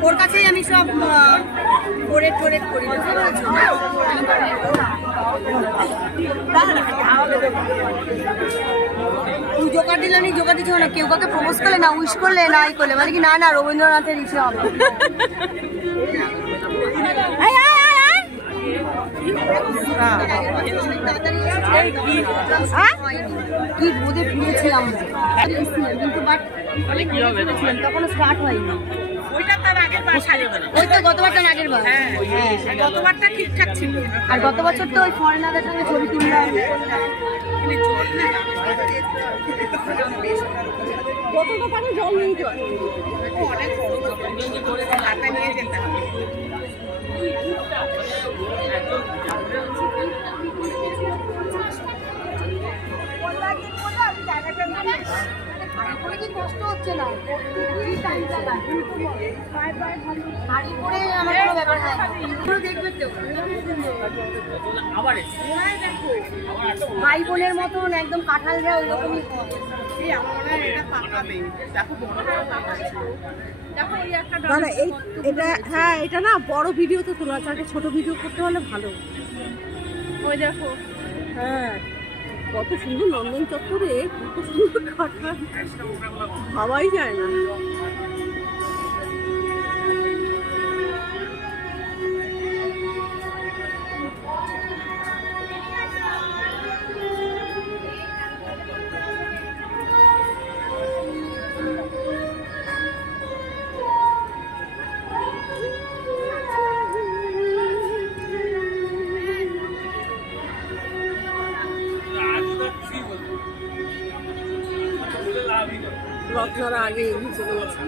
ওর কাছেই আমি সব করে করি তুই জোগাড় দিলে নি জোগাড় দিচ্ছ না কেউ কাকে প্রপোজ করলে না উইশ করলে না ই করলে মানে কি না না রবীন্দ্রনাথের ইচ্ছে হবে কি বোধে ফিরেছিলাম কিন্তু বাট তখন স্টার্ট হয়নি ওই তো গতবারটা আগের বার গতবারটা ঠিকঠাক ছিল আর গত বছর তো ওই ফরেনারদের সঙ্গে ছবি তুললাম জল নেই তো অনেক বড় হাতা নিয়ে যেতে হবে কষ্ট হচ্ছে না শাড়ি পরে আমার কোনো ব্যাপার হয় দেখবে তো ভাই বোনের মতন একদম কাঁঠাল দেওয়া ওইরকমই দাদা এটা হ্যাঁ এটা না বড় ভিডিওতে তোলা আছে ছোট ভিডিও করতে হলে ভালো ওই দেখো হ্যাঁ কত সুন্দর নন্দন চত্বরে কত সুন্দর কাঁঠাল ভাবাই যায় না রথনারা আগে চলে গেছে